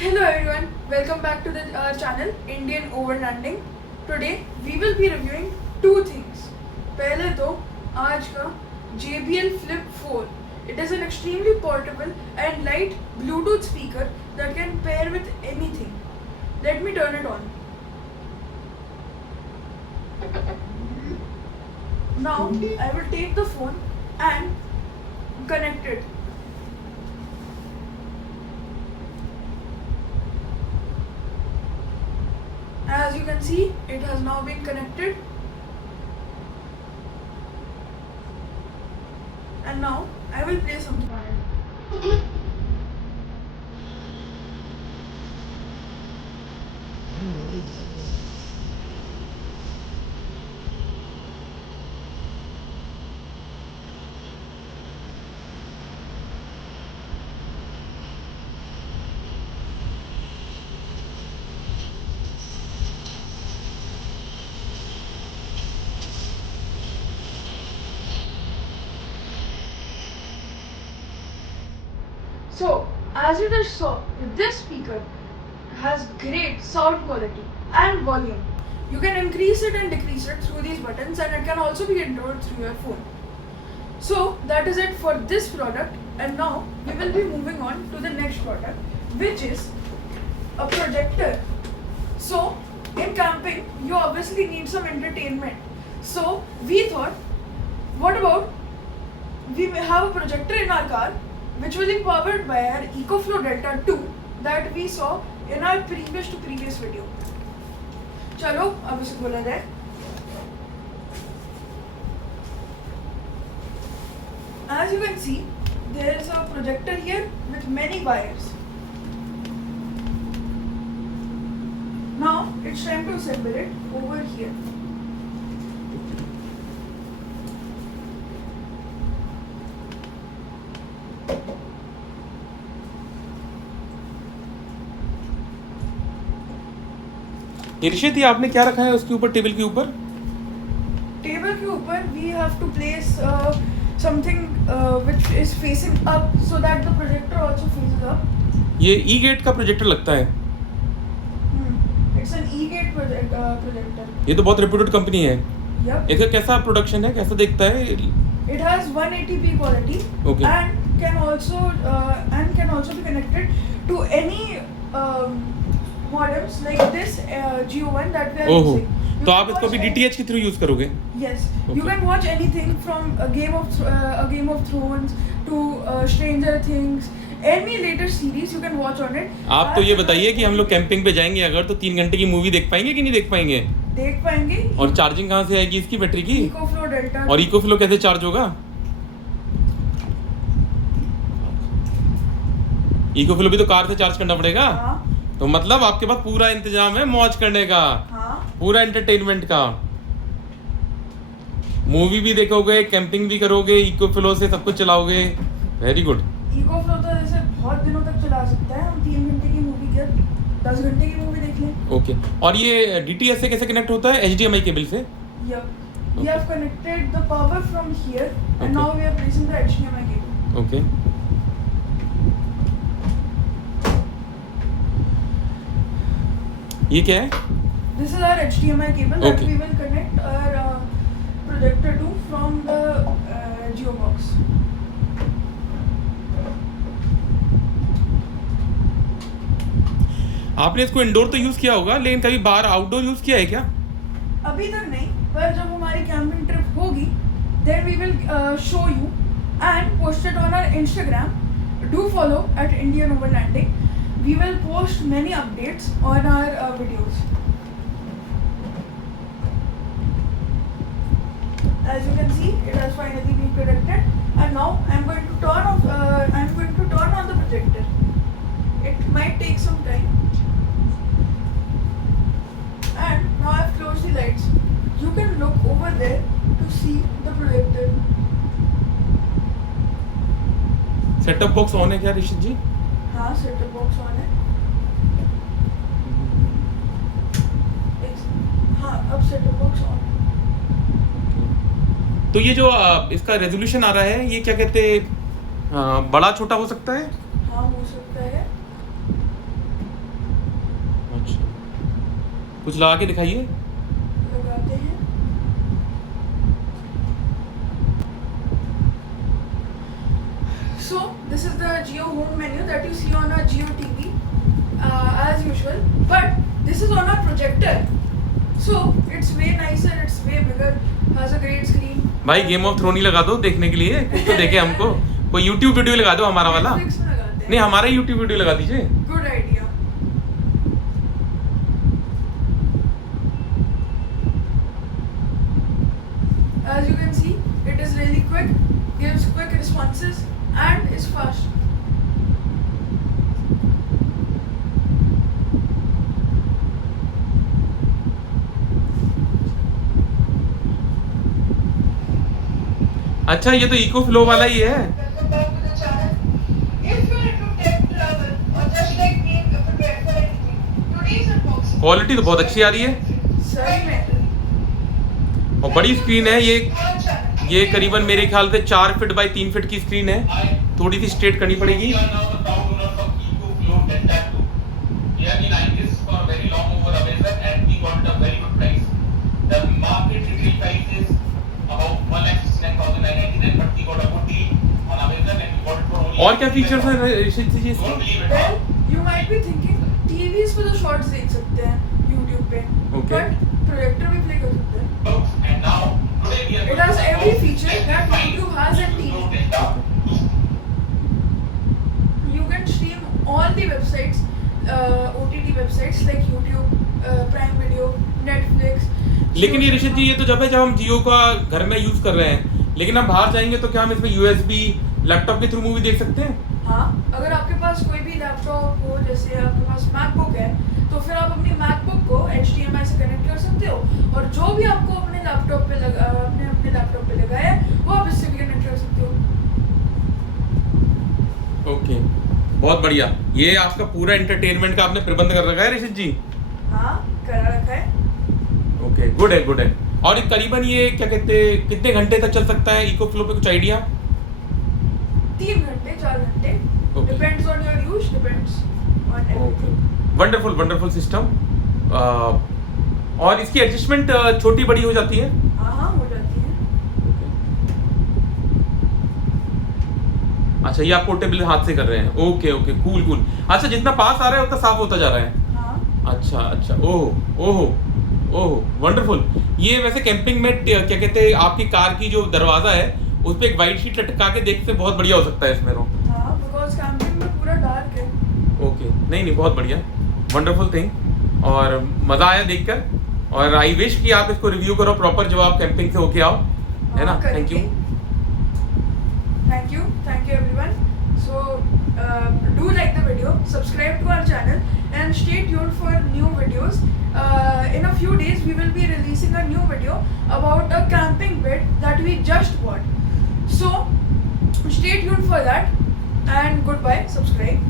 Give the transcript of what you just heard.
Hello everyone, welcome back to the channel Indian Overlanding. Today we will be reviewing two things. पहले तो आज का JBL Flip 4. It is an extremely portable and light Bluetooth speaker that can pair with anything. Let me turn it on. Now I will take the phone and connect it. As you can see, it has now been connected. And now I will play something on it. So, as you just saw, this speaker has great sound quality and volume. You can increase it and decrease it through these buttons, and it can also be controlled through your phone. So, that is it for this product, and now we will be moving on to the next product, which is a projector. So, in camping, you obviously need some entertainment. So, we thought, what about we have a projector in our car which will be powered by our EcoFlow Delta 2 that we saw in our previous video. चलो अब इसे खोला जाए. As you can see, there is a projector here with many wires. Now it's time to assemble it over here. इर्शिद, ये आपने क्या रखा है उसके ऊपर, टेबल के ऊपर? टेबल के ऊपर we have to place something which is facing up so that the projector also faces up. ये E-Gate का प्रोजेक्टर लगता है. It's an E-Gate projector. ये तो बहुत रेप्यूटेड कंपनी है. Yep. इसका कैसा प्रोडक्शन है, कैसा दिखता है? It has 180p quality. Okay. and can also be connected to any modems like this Geo1 that we are ओहो, using. You तो can आप इसको watch भी DTH के थ्रू यूज करोगे? Yes, Okay. you can watch anything from a Game of Thrones to Stranger Things. Any latest series you can watch on it. आप तो ये बताइए कि हम लोग कैंपिंग पे जाएंगे अगर, तो 3 घंटे की मूवी देख पाएंगे कि नहीं देख पाएंगे? देख पाएंगे. और चार्जिंग कहाँ से आएगी इसकी बैटरी की? EcoFlow Delta. और EcoFlow कैसे चार्ज होगा? EcoFlow भी तो कार से चार्ज करना पड़ेगा. हाँ. तो मतलब आपके पास पूरा इंतजाम है मौज करने का. हाँ. पूरा एंटरटेनमेंट का. मूवी भी देखोगे, कैंपिंग भी करोगे, EcoFlow से सब कुछ चलाओगे. Very good. EcoFlow तो जैसे बहुत दिनों तक चला सकता है. हम 3 घंटे की मूवी क्या 10 घंटे की मूवी देख लें. ओके. और ये DTS से कैसे कनेक्ट होता है? HDMI केबल से? Yep. We have connected the power from here and Okay. now we are placing the HDMI cable. Okay. ये क्या है? This is our HDMI cable that Okay. we will connect our projector to from the Geobox. आपने इसको indoor तो use किया होगा, लेकिन कभी बाहर आउटडोर यूज किया है क्या? अभी तक नहीं, पर जब हमारी कैंपिंग ट्रिप होगी then we will show you and post it on our Instagram. Do follow at Indian Overlanding. We will post many updates on our videos. As you can see, it has finally been connected, and now I'm going to turn on the projector. It might take some time. And now I've closed the lights. You can look over there to see the projector. Setup box on है क्या ऋषित जी? हाँ, setup box on है. हाँ, अब setup box on है. तो ये जो इसका रेजोल्यूशन आ रहा है, ये क्या कहते हैं, बड़ा छोटा हो सकता है? हाँ, हो सकता है. कुछ लगा के दिखाइए। लगाते हैं। So this is the Jio home menu that you see on a Jio TV as usual, but this is on a projector, so it's way nicer, it's way bigger, has a great screen. भाई game of throne ही लगा दो देखने के लिए, कुछ तो देखे हमको। कोई यूट्यूब वीडियो लगा दो हमारा वाला। Netflix में लगाते हैं। नहीं, हमारा यूट्यूब वीडियो लगा दीजिए। Good idea. As you can see, it is really quick, gives quick responses, and is fast. अच्छा, ये तो इको फ्लो वाला ही है। Welcome back to the channel. If you're into tech travel or just like being prepared for anything, today's unboxing. Quality तो बहुत अच्छी आ रही है सही में। और बड़ी स्क्रीन है ये करीबन मेरे ख्याल से 4 फीट बाई 3 फीट की स्क्रीन है। थोड़ी सी स्ट्रेट करनी पड़ेगी। और क्या फीचर्स हैं ऋषित जी इसके? Well, you might be thinking TVs पे तो शॉर्ट्स देख सकते हैं YouTube पे, Okay. but प्रोजेक्टर भी प्ले कर सकते हैं। It has every feature that YouTube has in TV. You can stream all the websites, OTT websites like YouTube, Prime Video, Netflix. लेकिन ये ऋषित जी, ये तो जब हम जियो का घर में यूज कर रहे हैं, लेकिन हम बाहर जाएंगे तो क्या हम इसमें USB लैपटॉप के थ्रू मूवी देख सकते हैं? हाँ, अगर आपके पास कोई भी लैपटॉप हो, जैसे आपके पास मैकबुक है, तो फिर आप अपनी मैकबुक को HDMI से कनेक्ट कर सकते हो, और जो भी आपको अपने लैपटॉप पे लगाया है, वो आप इससे भी कनेक्ट कर सकते हो। ओके, बहुत बढ़िया। ये आपका पूरा एंटरटेनमेंट का आपने प्रबंध कर रखा है ऋषित जी। हाँ, करा रखा है। ओके, गुड है, गुड है। और करीबन ये क्या कहते हैं, कितने घंटे तक चल सकता है इको फ्लो पे, कुछ आइडिया? 3 घंटे 4 घंटे, Okay. Depends on your use, depends on everything. Wonderful wonderful system. और इसकी एडजस्टमेंट छोटी बड़ी हो जाती है? हाँ, हो जाती है। अच्छा, ये आप पोर्टेबल हाथ से कर रहे हैं। Okay okay, cool cool. अच्छा, जितना पास आ रहा है उतना साफ होता जा रहा है। हाँ। अच्छा, ओह वंडरफुल। ये वैसे कैंपिंग में क्या कहते हैं, आपकी कार की जो दरवाजा है उस पे एक वाइट शीट लटका के देखते बहुत बढ़िया हो सकता है इसमें। हाँ, बिकॉज़ कैंपिंग में पूरा डार्क है। ओके, नहीं बहुत बढ़िया, वंडरफुल थिंग। और मज़ा आया देखकर, और आई विश कि आप इसको रिव्यू करो प्रॉपर जब आप कैंपिंग से होके आओ, है ना? Thank you everyone. So do like the video, subscribe to our channel, and stay tuned for new videos. In a few days we will be releasing a new video about a camping bed that we just bought. So stay tuned for that, and goodbye, subscribe.